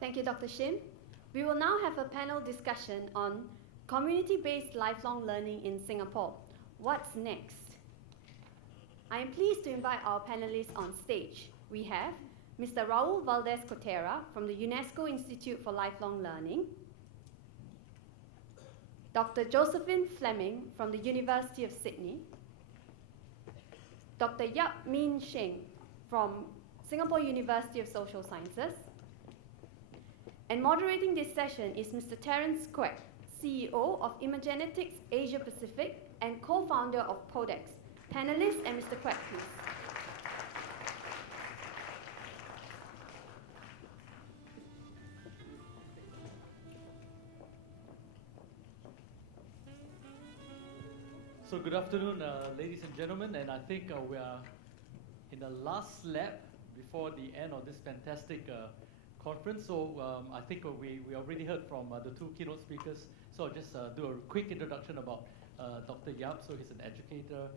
Thank you, Dr. Shim. We will now have a panel discussion on community-based lifelong learning in Singapore. What's next? I am pleased to invite our panelists on stage. We have Mr. Raúl Valdés Cotera from the UNESCO Institute for Lifelong Learning, Dr. Josephine Fleming from the University of Sydney, Dr. Meen Sheng from Singapore University of Social Sciences, and moderating this session is Mr. Terence Quek, CEO of Imagenetics Asia Pacific and co-founder of PODEX. Panelists and Mr. Quek, please. So good afternoon, ladies and gentlemen, and I think we are in the last lap before the end of this fantastic conference. So I think we already heard from the two keynote speakers. So I'll just do a quick introduction about Dr. Yap. So he's an educator.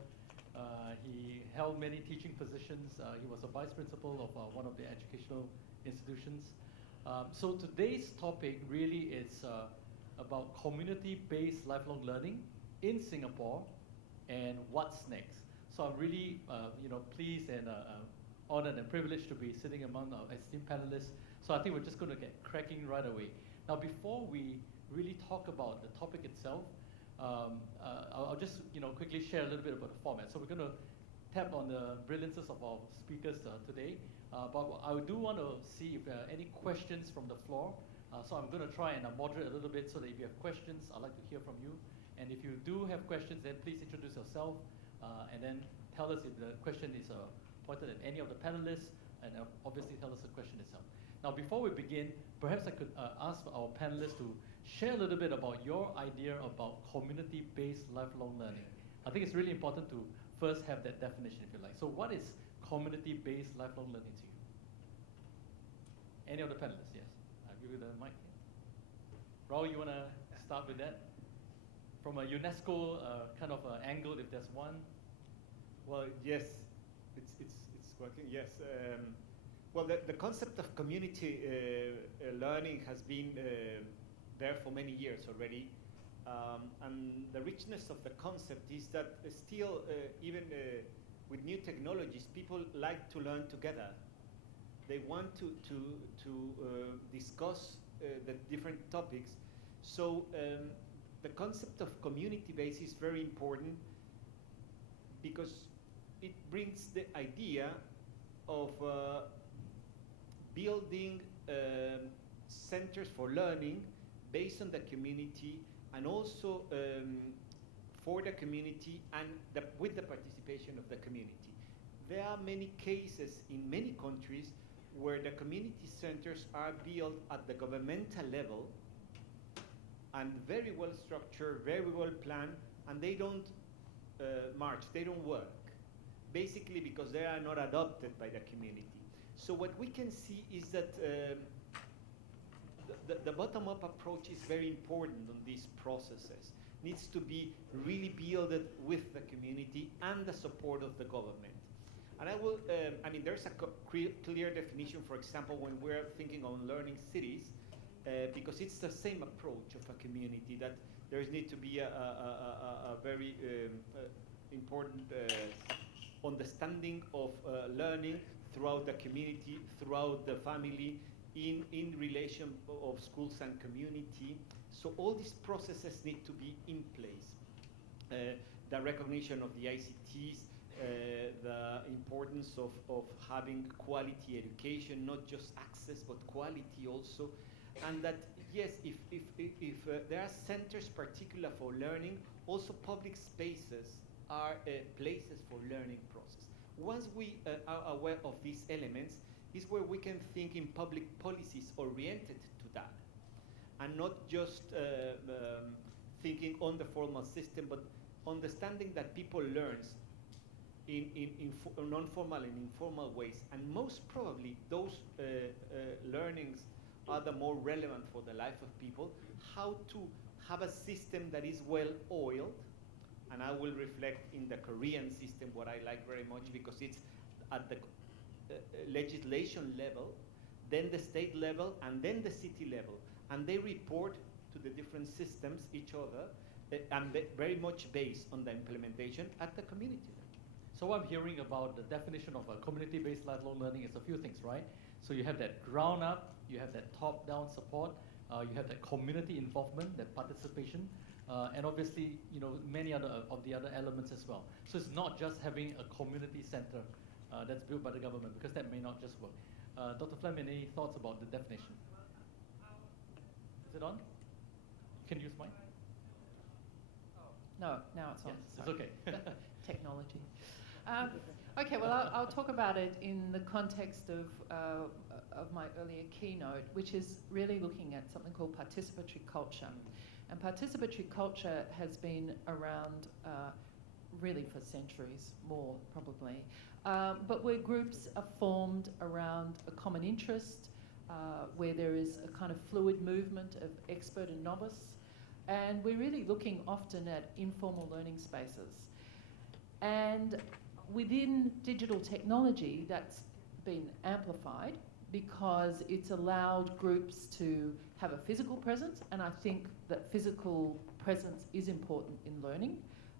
He held many teaching positions. He was a vice principal of one of the educational institutions. So today's topic really is about community-based lifelong learning in Singapore and what's next. So I'm really pleased and honored and privileged to be sitting among our esteemed panelists. So I think we're just going to get cracking right away. Now, before we really talk about the topic itself, I'll just quickly share a little bit about the format. So we're going to tap on the brilliances of our speakers today, but I do want to see if there are any questions from the floor. So I'm going to try and moderate a little bit so that if you have questions, I'd like to hear from you. And if you do have questions, then please introduce yourself and then tell us if the question is pointed at any of the panelists, and obviously tell us the question itself. Now, before we begin, perhaps I could ask our panelists to share a little bit about your idea about community-based lifelong learning. I think it's really important to first have that definition, if you like. So what is community-based lifelong learning to you? Any of the panelists? Yes. I'll give you the mic. Raúl, you want to start with that? From a UNESCO kind of angle, if there's one. Well, yes, it's working. Yes. Well, the concept of community learning has been there for many years already, and the richness of the concept is that still, even with new technologies, people like to learn together. They want to discuss the different topics. So the concept of community-based is very important because it brings the idea of building centers for learning based on the community and also for the community and with the participation of the community. There are many cases in many countries where the community centers are built at the governmental level and very well structured, very well planned, and they don't march, they don't work, basically because they are not adopted by the community. So what we can see is that the bottom-up approach is very important on these processes. Needs to be really built with the community and the support of the government. And I will, there's a clear definition, for example, when we're thinking on learning cities, because it's the same approach of a community, that there needs to be a very important understanding of learning throughout the community, throughout the family, in relation of schools and community. So all these processes need to be in place. The recognition of the ICTs, the importance of having quality education, not just access, but quality also. And that, yes, if there are centers particular for learning, also public spaces are places for learning process. Once we are aware of these elements, is where we can think in public policies oriented to that, and not just thinking on the formal system, but understanding that people learn in non-formal and informal ways. And most probably those learnings are the more relevant for the life of people. How to have a system that is well-oiled, and I will reflect in the Korean system, what I like very much, because it's at the legislation level, then the state level, and then the city level. And they report to the different systems, each other, and very much based on the implementation at the community level. So what I'm hearing about the definition of a community-based lifelong learning is a few things, right? So you have that ground up, you have that top-down support, you have that community involvement, that participation, and obviously, many other of the other elements as well. So it's not just having a community center that's built by the government, because that may not just work. Dr. Fleming, any thoughts about the definition? Is it on? Can you use mine? No, now it's on. Yes, it's okay. Technology. Okay, well, I'll talk about it in the context of my earlier keynote, which is really looking at something called participatory culture. And participatory culture has been around really for centuries, more probably, but where groups are formed around a common interest, where there is a kind of fluid movement of expert and novice, and we're really looking often at informal learning spaces. And within digital technology, that's been amplified because it's allowed groups to have a physical presence, and I think that physical presence is important in learning.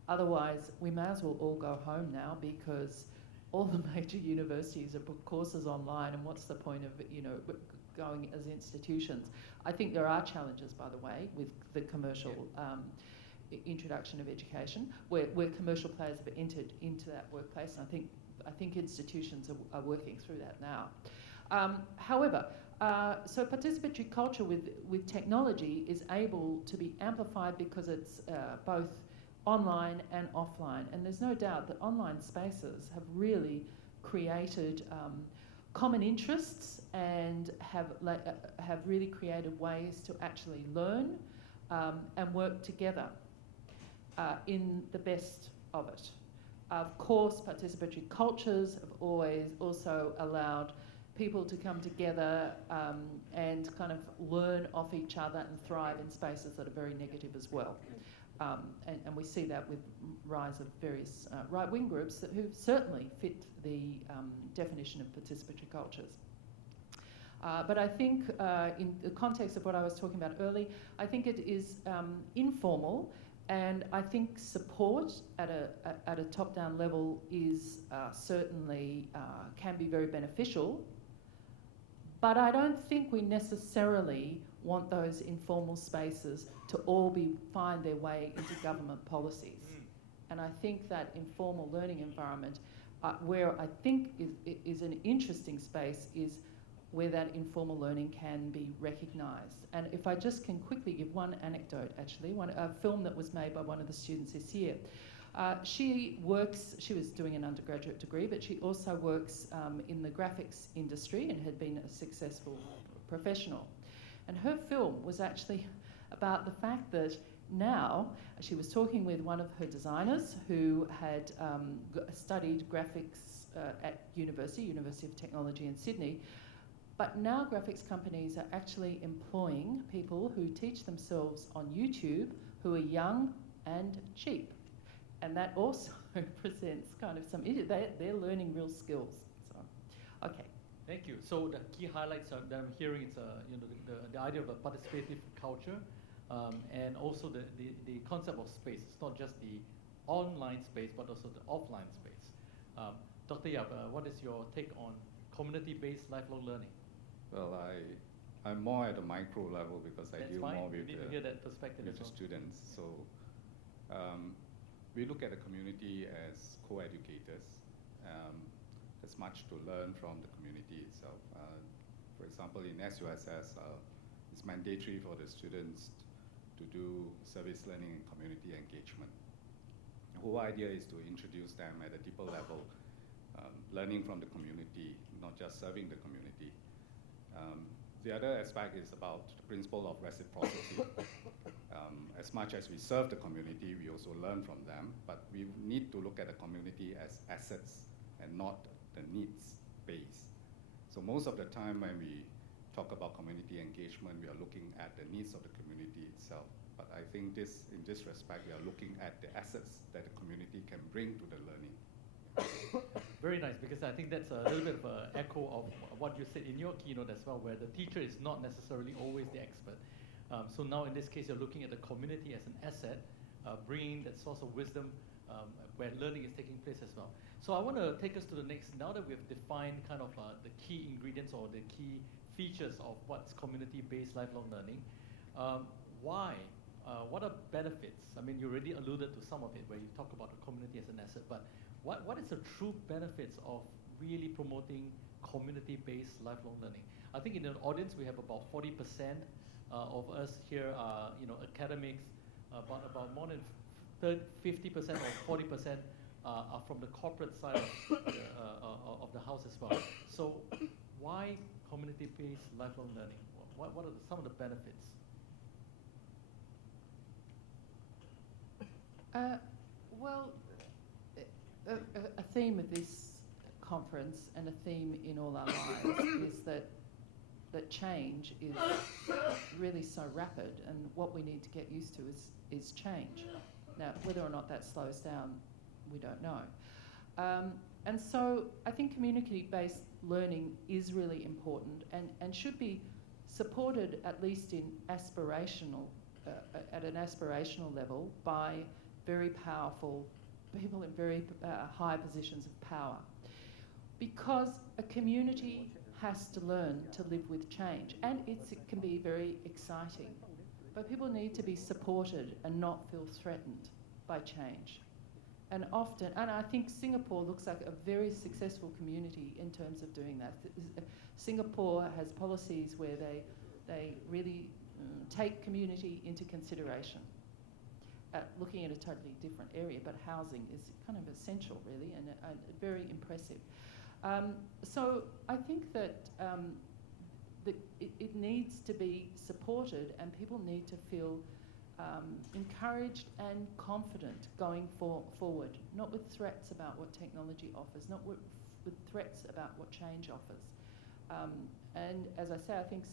Otherwise, we may as well all go home now, because all the major universities have put courses online, and what's the point of going as institutions? I think there are challenges, by the way, with the commercial introduction of education, where commercial players have entered into that workplace. And I think institutions are working through that now. However, so participatory culture with technology is able to be amplified because it's both online and offline. And there's no doubt that online spaces have really created common interests and have really created ways to actually learn and work together in the best of it. Of course, participatory cultures have always also allowed people to come together and kind of learn off each other and thrive in spaces that are very negative as well. And we see that with rise of various right-wing groups who certainly fit the definition of participatory cultures. But I think in the context of what I was talking about earlier, I think it is informal, and I think support at a top-down level is certainly can be very beneficial. But I don't think we necessarily want those informal spaces to all find their way into government policies. And I think that informal learning environment, where I think is an interesting space, is where that informal learning can be recognised. And if I just can quickly give one anecdote, actually, a film that was made by one of the students this year. She was doing an undergraduate degree, but she also works in the graphics industry and had been a successful professional. And her film was actually about the fact that now she was talking with one of her designers who had studied graphics at University of Technology in Sydney. But now graphics companies are actually employing people who teach themselves on YouTube, who are young and cheap. And that also presents kind of they're learning real skills. So, okay. Thank you. So the key highlights that I'm hearing is the idea of a participative culture, and also the concept of space. It's not just the online space, but also the offline space. Dr. Yap, what is your take on community-based lifelong learning? Well, I'm more at the micro level because I deal more with to hear that perspective with the students. So we look at the community as co-educators. There's much to learn from the community itself. For example, in SUSS, it's mandatory for the students to do service learning and community engagement. The whole idea is to introduce them at a deeper level, learning from the community, not just serving the community. The other aspect is about the principle of reciprocity. As much as we serve the community, we also learn from them, but we need to look at the community as assets and not the needs base. So most of the time when we talk about community engagement, we are looking at the needs of the community itself. But I think in this respect, we are looking at the assets that the community can bring to the learning. Very nice, because I think that's a little bit of an echo of what you said in your keynote as well, where the teacher is not necessarily always the expert. So now in this case, you're looking at the community as an asset, bringing that source of wisdom where learning is taking place as well. So I want to take us to the next, now that we've defined kind of the key ingredients or the key features of what's community-based lifelong learning, why? What are benefits? I mean, you already alluded to some of it where you talk about the community as an asset, but what is the true benefits of really promoting community-based lifelong learning? I think in the audience we have about 40% of us here are academics, about more than 50% or 40% are from the corporate side of the house as well. So why community-based lifelong learning? What are some of the benefits? Well, a theme of this conference and a theme in all our lives is that change is really so rapid, and what we need to get used to is change. Now, whether or not that slows down, we don't know. And so I think community-based learning is really important and should be supported at least in aspirational, at an aspirational level by very powerful people in very high positions of power. Because a community has to learn to live with change, and it can be very exciting, but people need to be supported and not feel threatened by change. And often, and I think Singapore looks like a very successful community in terms of doing that. Singapore has policies where they really take community into consideration. Looking at a totally different area, but housing is kind of essential, really, and very impressive. So I think that it needs to be supported, and people need to feel encouraged and confident going forward, not with threats about what technology offers, not with threats about what change offers. And as I say, I think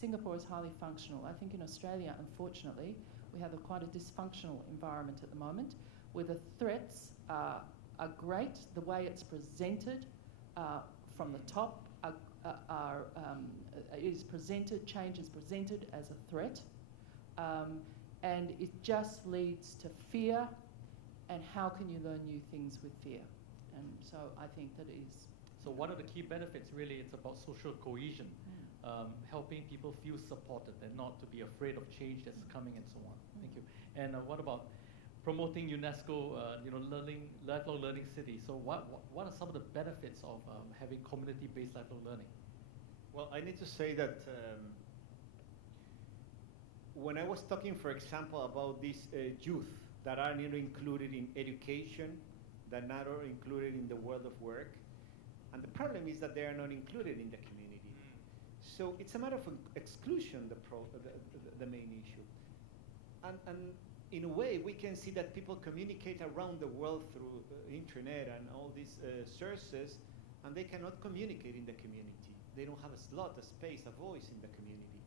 Singapore is highly functional. I think in Australia, unfortunately, we have quite a dysfunctional environment at the moment, where the threats are great. The way it's presented from the top change is presented as a threat, and it just leads to fear. And how can you learn new things with fear? And so I think that is. So one of the key benefits, really, it's about social cohesion. Helping people feel supported and not to be afraid of change that's coming and so on. Thank you. And what about promoting UNESCO, lifelong learning city? So what are some of the benefits of having community-based lifelong learning? Well, I need to say that when I was talking, for example, about these youth that are not included in education, that are not included in the world of work, and the problem is that they are not included in the community. So it's a matter of exclusion, the main issue. And in a way, we can see that people communicate around the world through internet and all these sources, and they cannot communicate in the community. They don't have a slot, a space, a voice in the community.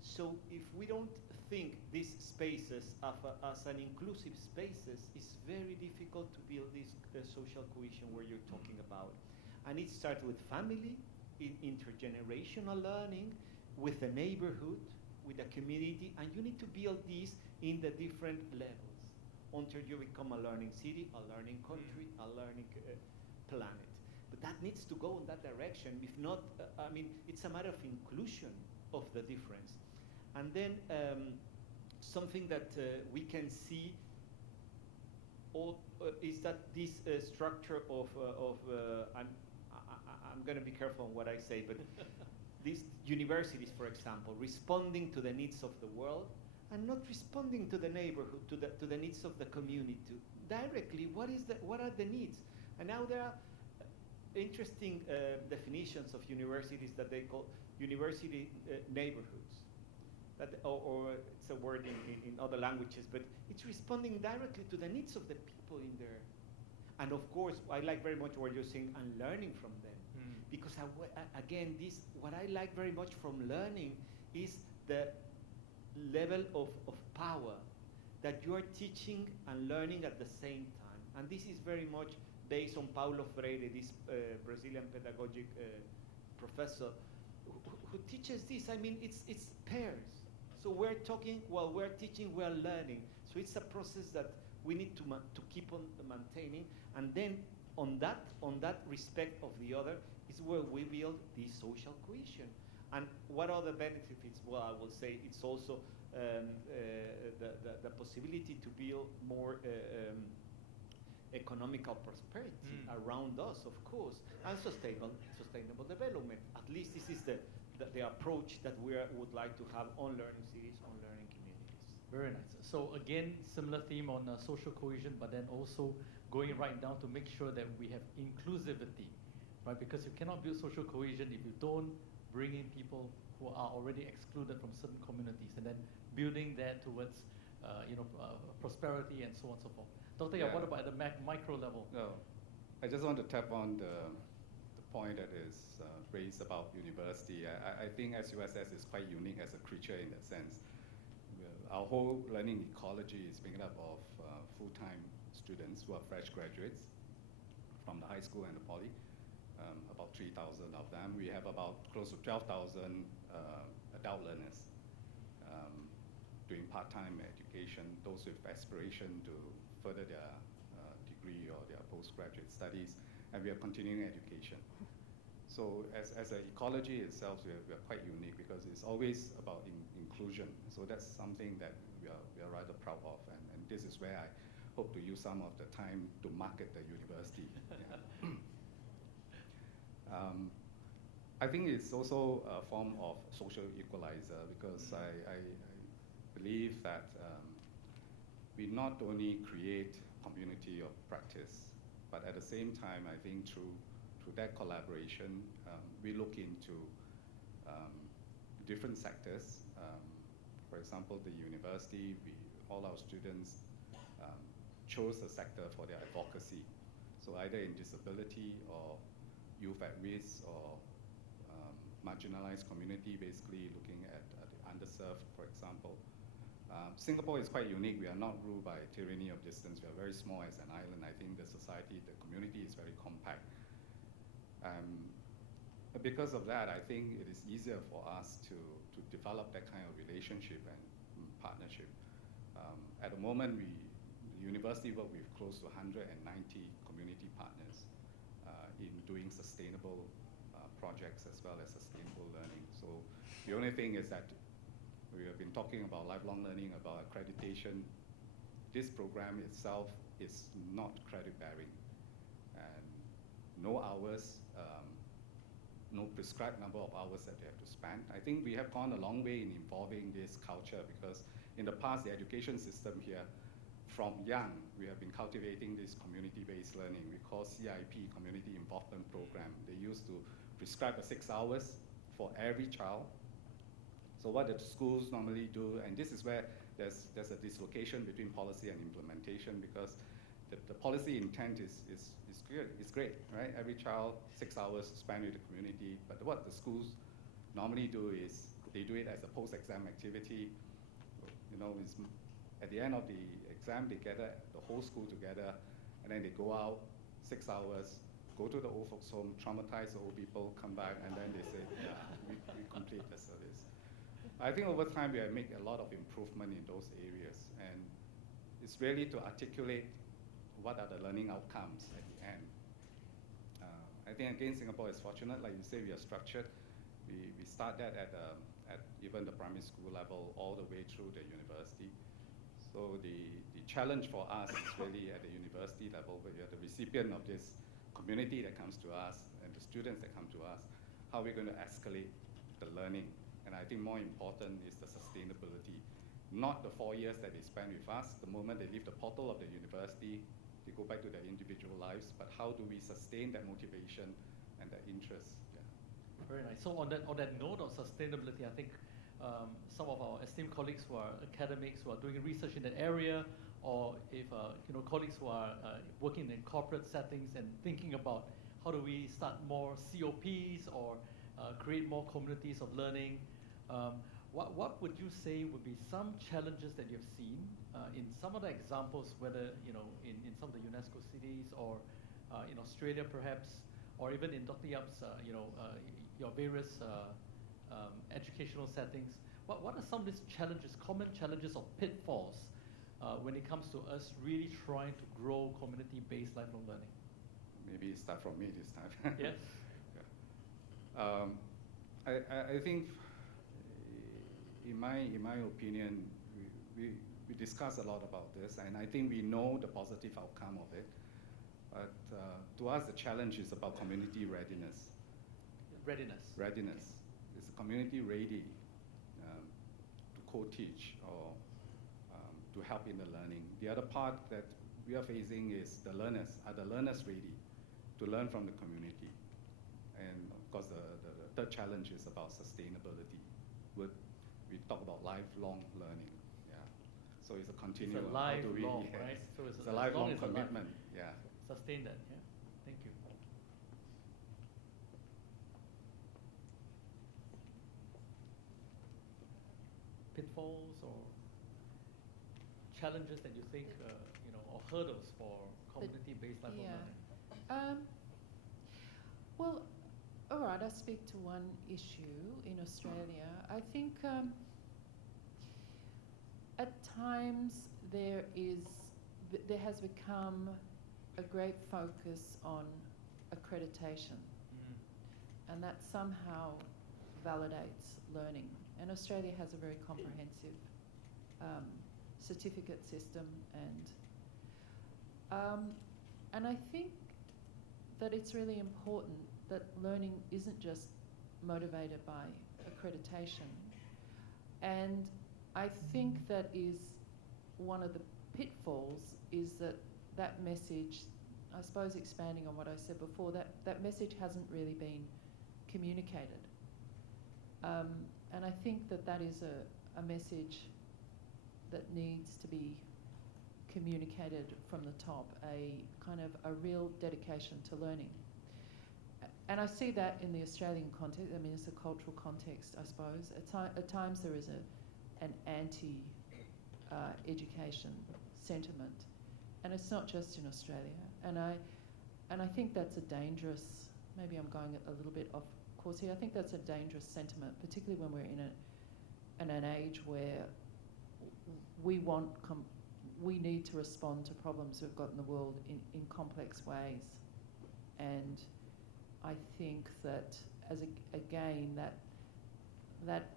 So if we don't think these spaces as an inclusive spaces, it's very difficult to build this social cohesion where you're talking about. And it starts with family, in intergenerational learning, with the neighborhood, with the community, and you need to build these in the different levels until you become a learning city, a learning country, a learning planet. But that needs to go in that direction. If not, I mean, it's a matter of inclusion of the difference. And then something that we can see is that this structure of I'm going to be careful on what I say, but these universities, for example, responding to the needs of the world and not responding to the neighborhood, to the needs of the community directly. What are the needs? And now there are interesting definitions of universities that they call university neighborhoods. Or it's a word in other languages, but it's responding directly to the needs of the people in there. And of course, I like very much what you're saying, and learning from them. Because again, what I like very much from learning is the level of power that you are teaching and learning at the same time. And this is very much based on Paulo Freire, this Brazilian pedagogic professor, who teaches this. I mean, it's pairs. So we're talking while we're teaching, we're learning. So it's a process that we need to keep on maintaining, and then on that respect of the other is where we build this social cohesion. And what other benefits? Well, I will say it's also the possibility to build more economical prosperity around us, of course, and sustainable development. At least this is the approach that we would like to have on learning cities, on learning communities. Very nice. So again, similar theme on social cohesion, but then also going right down to make sure that we have inclusivity, right? Because you cannot build social cohesion if you don't bring in people who are already excluded from certain communities, and then building that towards prosperity and so on and so forth. Dr. Yeah. What about at the micro level? No, I just want to tap on the point that is raised about university. I think SUSS is quite unique as a creature in that sense. Our whole learning ecology is made up of full-time students who are fresh graduates from the high school and the poly, about 3,000 of them. We have about close to 12,000 adult learners doing part-time education, those with aspiration to further their degree or their postgraduate studies, and we are continuing education. So as an ecology itself, we are quite unique because it's always about inclusion. So that's something that we are rather proud of, and this is where I hope to use some of the time to market the university. I think it's also a form of social equalizer because I believe that we not only create community of practice, but at the same time, I think through that collaboration, we look into different sectors. For example, the university, all our students chose a sector for their advocacy. So either in disability or youth at risk or marginalized community, basically looking at the underserved, for example. Singapore is quite unique. We are not ruled by tyranny of distance. We are very small as an island. I think the society, the community is very compact. Because of that, I think it is easier for us to develop that kind of relationship and partnership. At the moment, the university works with close to 190 community partners in doing sustainable projects as well as sustainable learning. So the only thing is that we have been talking about lifelong learning, about accreditation. This program itself is not credit-bearing, and no hours, no prescribed number of hours that they have to spend. I think we have gone a long way in involving this culture because in the past, the education system here, from young, we have been cultivating this community-based learning. We call CIP, Community Involvement Program. They used to prescribe 6 hours for every child. So what the schools normally do, and this is where there's a dislocation between policy and implementation because the policy intent is good, it's great, right? Every child, 6 hours spent with the community, but what the schools normally do is they do it as a post-exam activity. You know, it's, at the end of the exam, they gather the whole school together, and then they go out 6 hours, go to the old folks' home, traumatize the old people, come back, and then they say, yeah, we complete the service. I think over time we have made a lot of improvement in those areas, and it's really to articulate what are the learning outcomes at the end. I think again Singapore is fortunate, like you say, we are structured. We start that at even the primary school level all the way through the university. So the challenge for us is really at the university level, where we are the recipient of this community that comes to us and the students that come to us, how we're going to escalate the learning. And I think more important is the sustainability. Not the 4 years that they spend with us. The moment they leave the portal of the university, they go back to their individual lives. But how do we sustain that motivation and that interest? Yeah. Very nice. So on that note of sustainability, I think some of our esteemed colleagues who are academics, who are doing research in that area, or if colleagues who are working in corporate settings and thinking about how do we start more COPs or create more communities of learning. What would you say would be some challenges that you've seen in some of the examples, whether in some of the UNESCO cities or in Australia perhaps, or even in Dr. Yap's, your various educational settings, what are some of these challenges, common challenges or pitfalls when it comes to us really trying to grow community-based lifelong learning? Maybe start from me this time. Yes. I think, in my opinion, we discuss a lot about this, and I think we know the positive outcome of it. But to us, the challenge is about community readiness. Readiness. Is the community ready to co-teach or to help in the learning? The other part that we are facing is the learners. Are the learners ready to learn from the community? And of course, the third challenge is about sustainability. We talk about lifelong learning. Yeah. So it's a continuum. It's a lifelong, right? So it's a lifelong commitment. Yeah. Sustain that. Yeah. Thank you. Pitfalls or challenges that you think, or hurdles for community-based lifelong learning? Well, all right, I'll speak to one issue in Australia. I think at times there has become a great focus on accreditation, and that somehow validates learning. And Australia has a very comprehensive certificate system, and I think that it's really important that learning isn't just motivated by accreditation. And I think that is one of the pitfalls, is that message, I suppose expanding on what I said before, that message hasn't really been communicated. And I think that is a message that needs to be communicated from the top, a kind of a real dedication to learning. And I see that in the Australian context. I mean, it's a cultural context, I suppose. At times there is an anti-education sentiment, and it's not just in Australia. And I think that's a dangerous. Maybe I'm going a little bit off course here. I think that's a dangerous sentiment, particularly when we're in an age where we need to respond to problems we've got in the world in complex ways. And I think that again that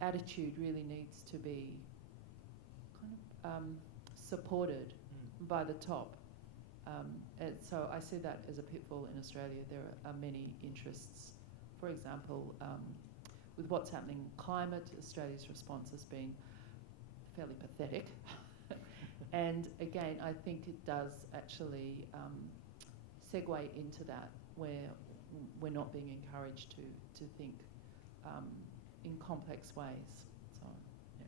attitude really needs to be kind of supported by the top. And so I see that as a pitfall in Australia. There are many interests. For example, with what's happening in climate, Australia's response has been fairly pathetic. And again, I think it does actually segue into that, where we're not being encouraged to think in complex ways. So,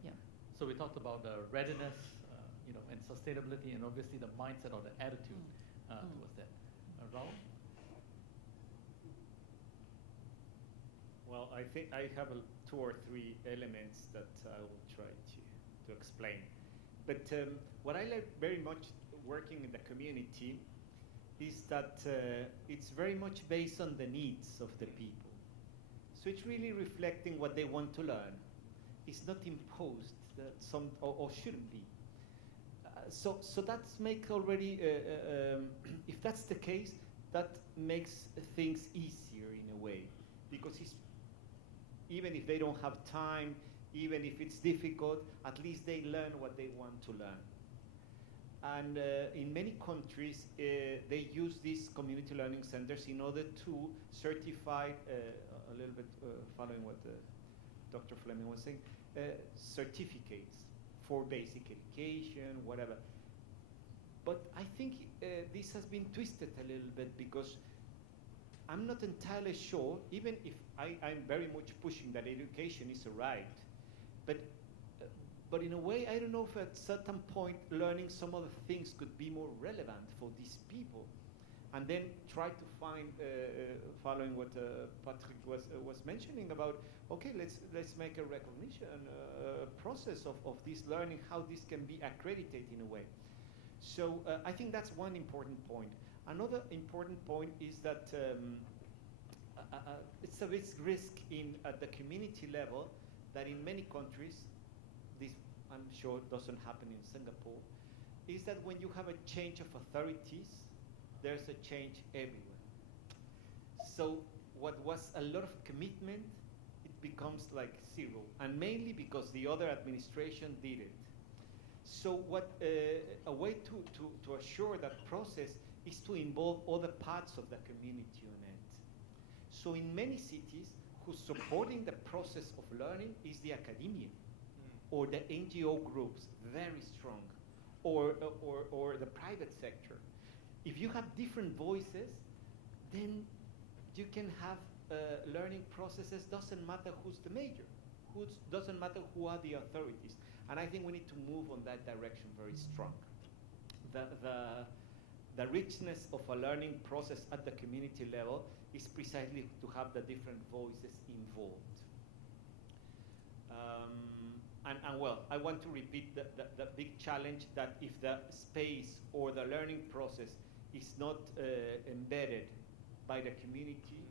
yeah. So we talked about readiness, and sustainability, and obviously the mindset or the attitude towards that. Raúl? Well, I think I have two or three elements that I will try to explain. But what I like very much working in the community is that it's very much based on the needs of the people. So it's really reflecting what they want to learn. It's not imposed or shouldn't be. So that's make already, if that's the case, that makes things easier in a way, because even if they don't have time, even if it's difficult, at least they learn what they want to learn. And in many countries, they use these community learning centers in order to certify, a little bit following what Dr. Fleming was saying, certificates for basic education, whatever. But I think this has been twisted a little bit, because I'm not entirely sure, even if I'm very much pushing that education is a right, but in a way, I don't know if at certain point learning some other things could be more relevant for these people, and then try to find, following what Patrick was mentioning about, okay, let's make a recognition process of this learning, how this can be accredited in a way. So I think that's one important point. Another important point is that it's a risk at the community level that in many countries, this I'm sure doesn't happen in Singapore, is that when you have a change of authorities, there's a change everywhere. So what was a lot of commitment, it becomes like zero, and mainly because the other administration did it. So what a way to assure that process is to involve other parts of the community on it. So in many cities, who's supporting the process of learning is the academia, or the NGO groups, very strong, or the private sector. If you have different voices, then you can have learning processes, doesn't matter who's the major, doesn't matter who are the authorities. And I think we need to move on that direction very strong. The richness of a learning process at the community level is precisely to have the different voices involved. And well, I want to repeat the big challenge that if the space or the learning process is not embedded by the community,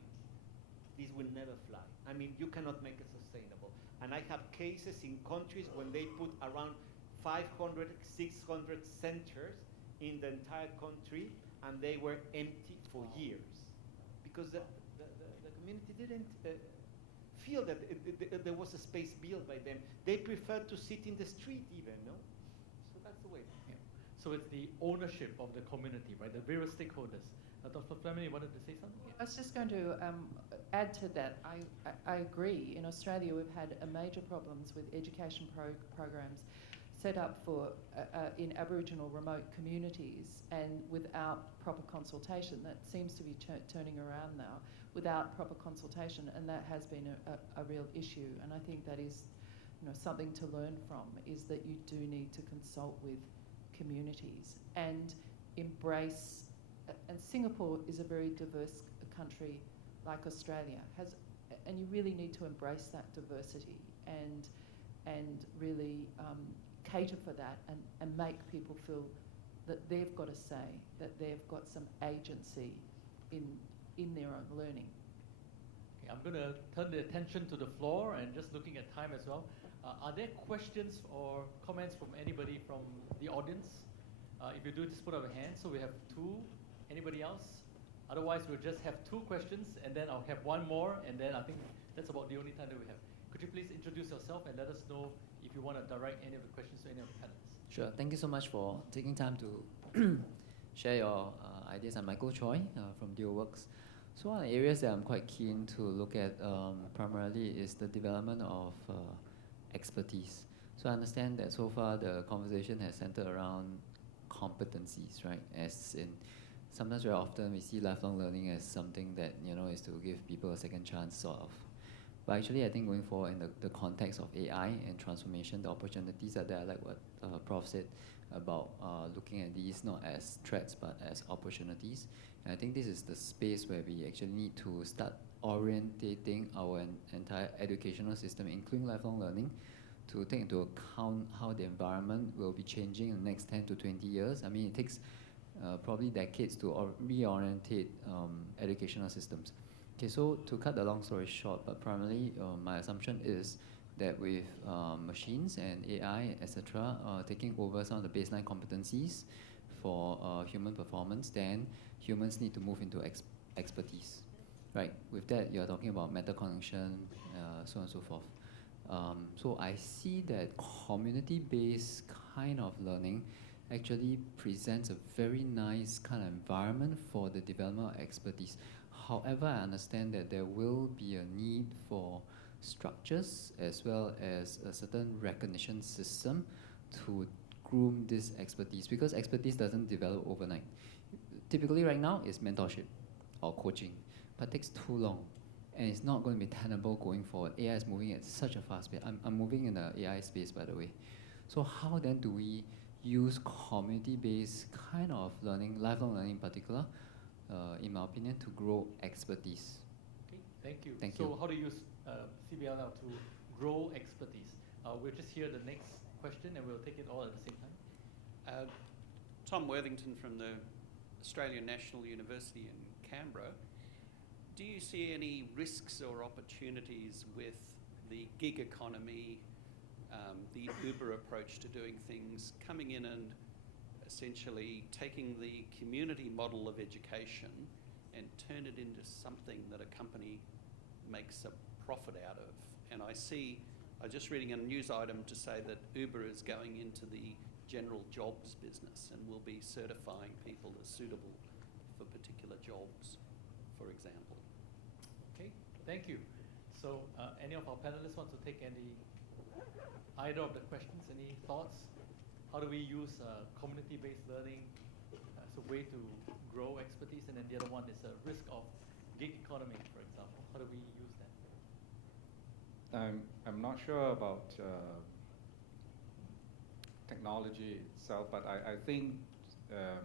this will never fly. I mean, you cannot make it sustainable. And I have cases in countries when they put around 500, 600 centers in the entire country, and they were empty for years because the community didn't feel that there was a space built by them. They preferred to sit in the street even, no? So that's the way. Yeah. So it's the ownership of the community, right? The various stakeholders. Dr. Fleming, you wanted to say something? I was just going to add to that. I agree. In Australia, we've had major problems with education programs set up for in Aboriginal remote communities and without proper consultation. That seems to be turning around now without proper consultation, and that has been a real issue. And I think that is, something to learn from, is that you do need to consult with communities and embrace. And Singapore is a very diverse country, like Australia and you really need to embrace that diversity and really cater for that and make people feel that they've got a say, that they've got some agency in their own learning. Okay, I'm going to turn the attention to the floor and just looking at time as well. Are there questions or comments from anybody from the audience? If you do, just put up a hand. So we have two. Anybody else? Otherwise, we'll just have two questions, and then I'll have one more, and then I think that's about the only time that we have. Could you please introduce yourself and let us know if you want to direct any of the questions to any of the panelists? Sure. Thank you so much for taking time to share your ideas. I'm Michael Choi from DioWorks. So one of the areas that I'm quite keen to look at primarily is the development of expertise. So I understand that so far the conversation has centered around competencies, right? As in, sometimes very often we see lifelong learning as something that, is to give people a second chance, sort of. But actually, I think going forward in the context of AI and transformation, the opportunities are there, like what Prof said about looking at these not as threats but as opportunities. And I think this is the space where we actually need to start orientating our entire educational system, including lifelong learning, to take into account how the environment will be changing in the next 10 to 20 years. I mean, it takes probably decades to reorientate educational systems. Okay, so to cut the long story short, but primarily my assumption is that with machines and AI, etc., taking over some of the baseline competencies for human performance, then humans need to move into expertise, right? With that, you're talking about metacognition, so on and so forth. So I see that community-based kind of learning actually presents a very nice kind of environment for the development of expertise. However, I understand that there will be a need for structures as well as a certain recognition system to groom this expertise, because expertise doesn't develop overnight. Typically right now it's mentorship or coaching, but it takes too long and it's not going to be tenable going forward. AI is moving at such a fast pace. I'm moving in the AI space, by the way. So how then do we use community-based kind of learning, lifelong learning in particular, in my opinion, to grow expertise? Okay, thank you. Thank so you. How do you use CBL now to grow expertise? We'll just hear the next question and we'll take it all at the same time. Tom Worthington from the Australian National University in Canberra, do you see any risks or opportunities with the gig economy, the Uber approach to doing things, coming in and essentially taking the community model of education and turn it into something that a company makes a profit out of? And I was just reading a news item to say that Uber is going into the general jobs business and will be certifying people as suitable for particular jobs, for example. Okay, thank you. So any of our panelists want to take either of the questions? Any thoughts? How do we use community-based learning as a way to grow expertise? And then the other one is a risk of gig economy, for example. How do we use that? I'm not sure about technology itself, but I think the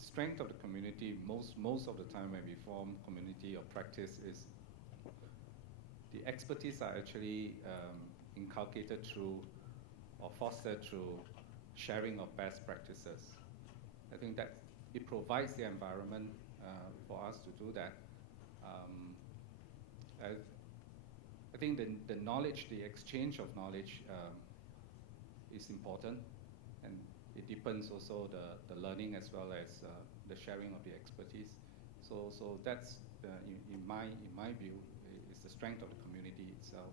strength of the community most of the time when we form community or practice is the expertise are actually inculcated through or fostered through sharing of best practices. I think that it provides the environment for us to do that. I think the knowledge, the exchange of knowledge is important, and it deepens also the learning as well as the sharing of the expertise. So that's in my view is the strength of the community itself.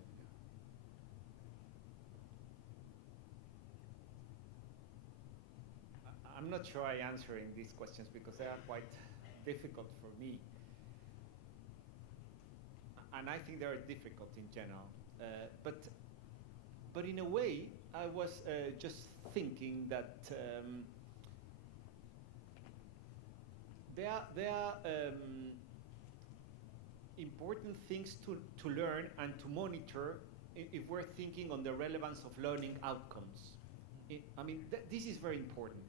I'm not sure I'm answering these questions because they are quite difficult for me. And I think they are difficult in general. But in a way, I was just thinking that there are important things to learn and to monitor if we're thinking on the relevance of learning outcomes. This is very important.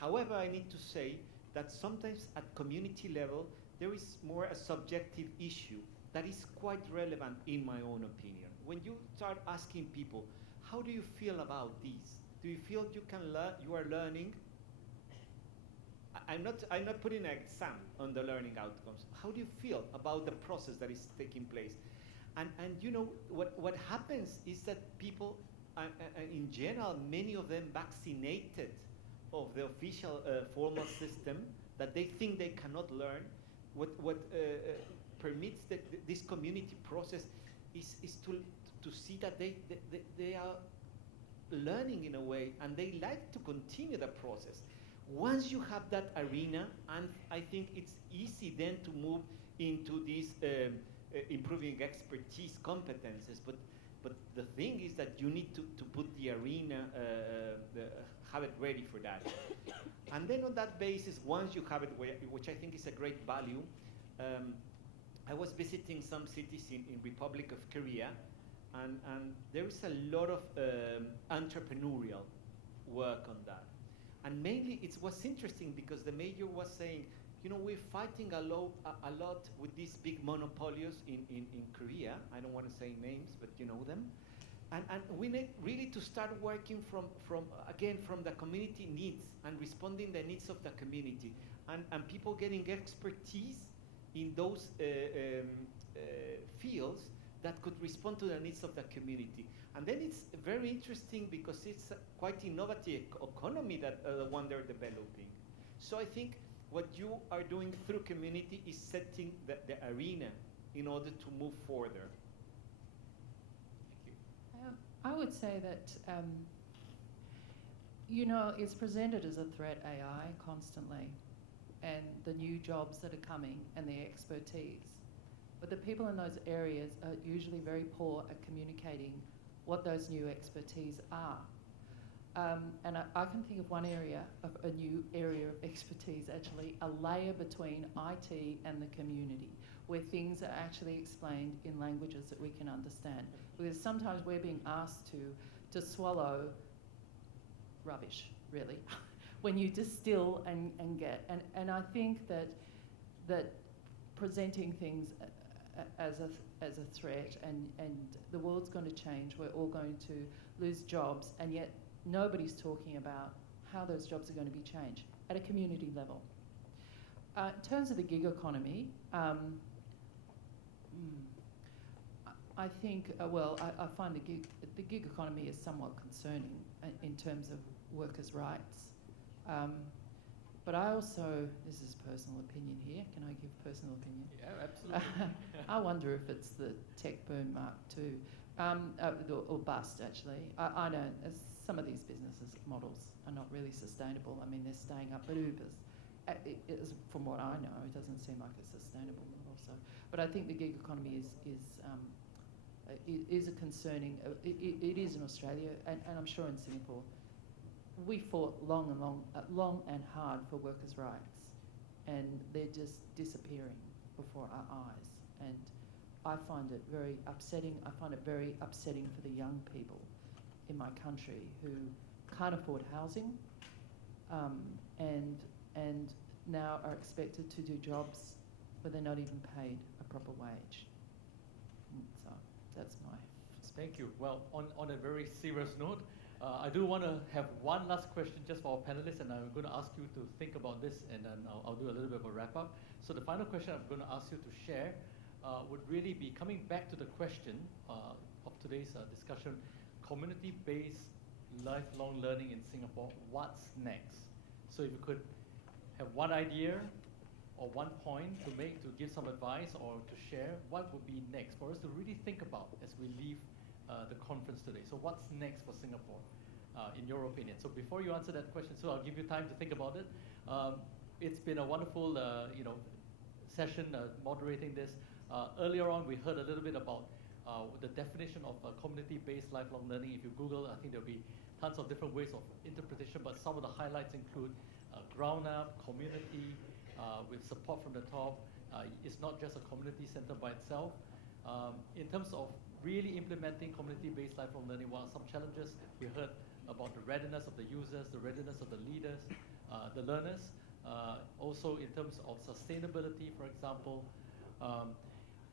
However, I need to say that sometimes at community level, there is more a subjective issue that is quite relevant in my own opinion. When you start asking people, how do you feel about this? Do you feel you are learning? I'm not putting an exam on the learning outcomes. How do you feel about the process that is taking place? And you know, what happens is that people, in general, many of them vaccinated of the official formal system, that they think they cannot learn. What permits this community process is to see that they are learning in a way, and they like to continue the process. Once you have that arena, and I think it's easy then to move into these improving expertise competences, but the thing is that you need to put the arena, have it ready for that. And then on that basis, once you have it, which I think is a great value, I was visiting some cities in Republic of Korea, and there is a lot of entrepreneurial work on that. And mainly it was interesting because the mayor was saying, you know, we're fighting a lot with these big monopolies in Korea. I don't want to say names, but you know them. And we need really to start working from the community needs and responding the needs of the community. And people getting expertise in those fields that could respond to the needs of the community. And then it's very interesting because it's a quite innovative economy that the one they're developing. So I think what you are doing through community is setting the arena in order to move further. Thank you. I would say that, you know, it's presented as a threat, AI, constantly, and the new jobs that are coming and the expertise. But the people in those areas are usually very poor at communicating what those new expertise are. And I can think of a new area of expertise, actually, a layer between IT and the community, where things are actually explained in languages that we can understand. Because sometimes we're being asked to swallow rubbish, really, when you distill and get. And I think that presenting things as a threat and the world's going to change, we're all going to lose jobs, and yet nobody's talking about how those jobs are going to be changed. at a community level. In terms of the gig economy, I think, I find the gig economy is somewhat concerning in terms of workers' rights. But I also, this is personal opinion here, can I give personal opinion? Yeah, absolutely. I wonder if it's the tech boom Mark II, or bust actually. I know some of these businesses models are not really sustainable. I mean, they're staying up, but Uber's, from what I know, it doesn't seem like a sustainable model. So, but I think the gig economy is a concerning. It is in Australia, and I'm sure in Singapore. We fought long and hard for workers' rights, and they're just disappearing before our eyes. And I find it very upsetting. I find it very upsetting for the young people in my country who can't afford housing, and now are expected to do jobs where they're not even paid a proper wage. So that's my. Thank you. Well, on a very serious note, I do want to have one last question just for our panelists, and I'm going to ask you to think about this, and then I'll do a little bit of a wrap-up. So the final question I'm going to ask you to share would really be coming back to the question of today's discussion, community-based lifelong learning in Singapore, what's next? So if you could have one idea or one point to make, to give some advice or to share, what would be next for us to really think about as we leave the conference today? So what's next for Singapore, in your opinion? So before you answer that question, so I'll give you time to think about it. It's been a wonderful, session moderating this. Earlier on, we heard a little bit about the definition of community-based lifelong learning. If you Google, I think there'll be tons of different ways of interpretation, but some of the highlights include ground-up, community, with support from the top. It's not just a community center by itself. In terms of really implementing community-based lifelong learning, what are some challenges? We heard about the readiness of the users, the readiness of the leaders, the learners. Also in terms of sustainability, for example.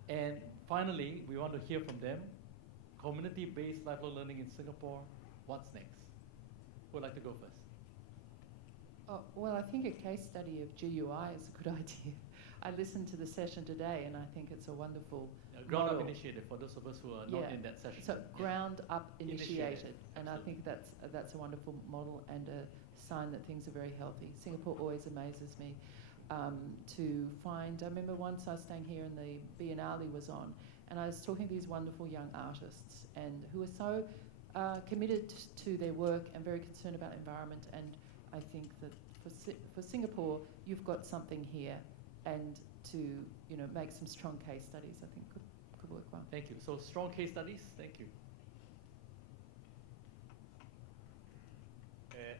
And finally, we want to hear from them. Community-based lifelong learning in Singapore, what's next? Who would like to go first? Oh, well, I think a case study of GUI is a good idea. I listened to the session today, and I think it's a wonderful ground-up initiative for those of us who are not in that session. So ground-up initiated, and Absolutely. I think that's a wonderful model and a sign that things are very healthy. Singapore always amazes me to find. I remember once I was staying here, and the Biennale was on, and I was talking to these wonderful young artists, and who are so committed to their work and very concerned about environment. And I think that for Singapore, you've got something here, and to make some strong case studies, I think could work well. Thank you. So strong case studies. Thank you.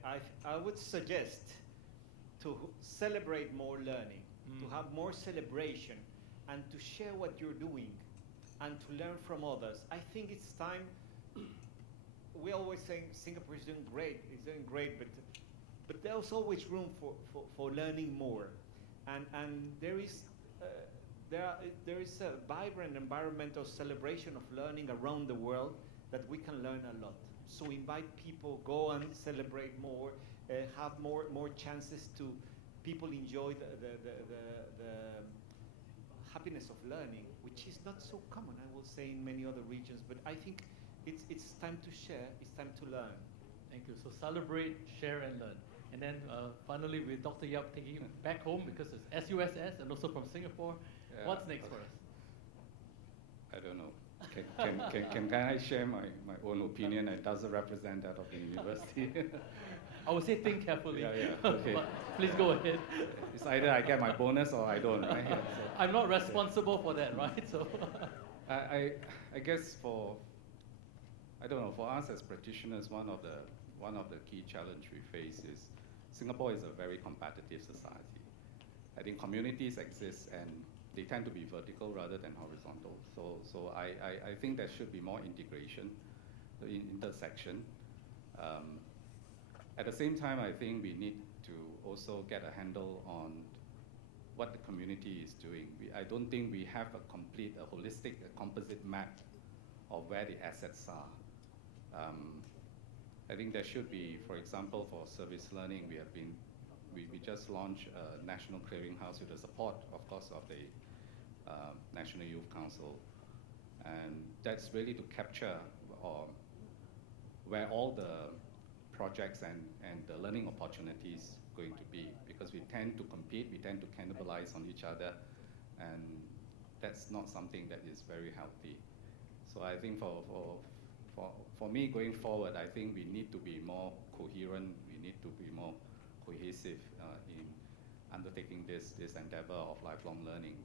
I would suggest to celebrate more learning, to have more celebration, and to share what you're doing, and to learn from others. I think it's time. We always say Singapore is doing great. It's doing great, but there's always room for learning more, and there is a vibrant environmental celebration of learning around the world that we can learn a lot. So invite people, go and celebrate more, have more chances to people enjoy the happiness of learning, which is not so common, I will say, in many other regions. But I think it's time to share, it's time to learn. Thank you. So celebrate, share, and learn. And then finally, with Dr. Yap taking you back home, because it's SUSS and also from Singapore. Yeah. What's next for us? I don't know. Can I share my own opinion? It doesn't represent that of the university. I would say think carefully. Yeah. Okay. But please go ahead. It's either I get my bonus or I don't, right? So, I'm not responsible for that, right? So I guess I don't know, for us as practitioners, one of the key challenge we face is Singapore is a very competitive society. I think communities exist and they tend to be vertical rather than horizontal. So I think there should be more integration, intersection. At the same time, I think we need to also get a handle on what the community is doing. I don't think we have a holistic, composite map of where the assets are. I think there should be, for example, for service learning, we have been we just launched a national clearinghouse with the support, of course, of the National Youth Council. And that's really to capture where all the projects and the learning opportunities going to be, because we tend to compete, we tend to cannibalize on each other, and that's not something that is very healthy. So I think for me going forward, I think we need to be more coherent, we need to be more cohesive in undertaking this endeavor of lifelong learning.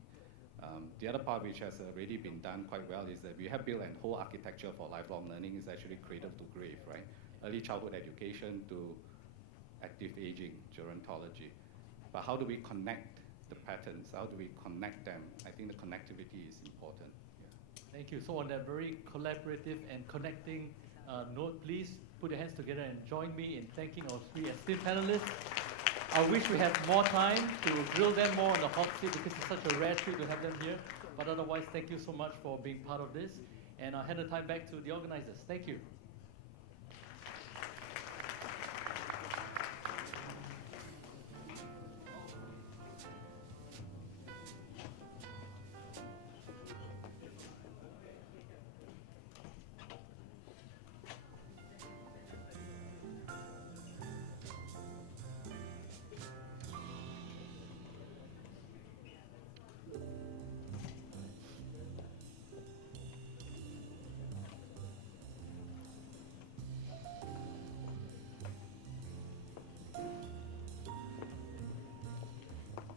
The other part which has already been done quite well is that we have built a whole architecture for lifelong learning. Is actually cradle to grave, right? Early childhood education to active aging, gerontology. But how do we connect the patterns? How do we connect them? I think the connectivity is important. Yeah. Thank you. So on that very collaborative and connecting note, please put your hands together and join me in thanking our three esteemed panelists. I wish we had more time to grill them more on the hot seat because it's such a rare treat to have them here. But otherwise, thank you so much for being part of this. And I'll hand the time back to the organizers. Thank you.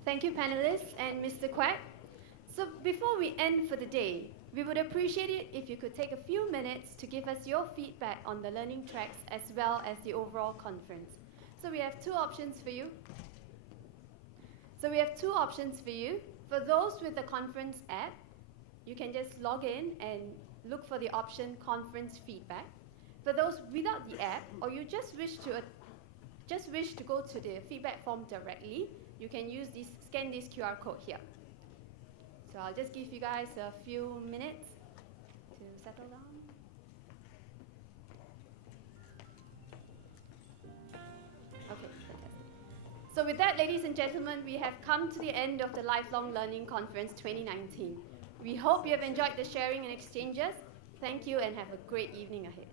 Thank you, panelists and Mr. Quek. So before we end for the day, we would appreciate it if you could take a few minutes to give us your feedback on the learning tracks as well as the overall conference. So we have two options for you. For those with the conference app, you can just log in and look for the option conference feedback. For those without the app, or you just wish to go to the feedback form directly, you can scan this QR code here. So I'll just give you guys a few minutes to settle down. Okay, fantastic. So with that, ladies and gentlemen, we have come to the end of the Lifelong Learning Conference 2019. We hope you have enjoyed the sharing and exchanges. Thank you and have a great evening ahead.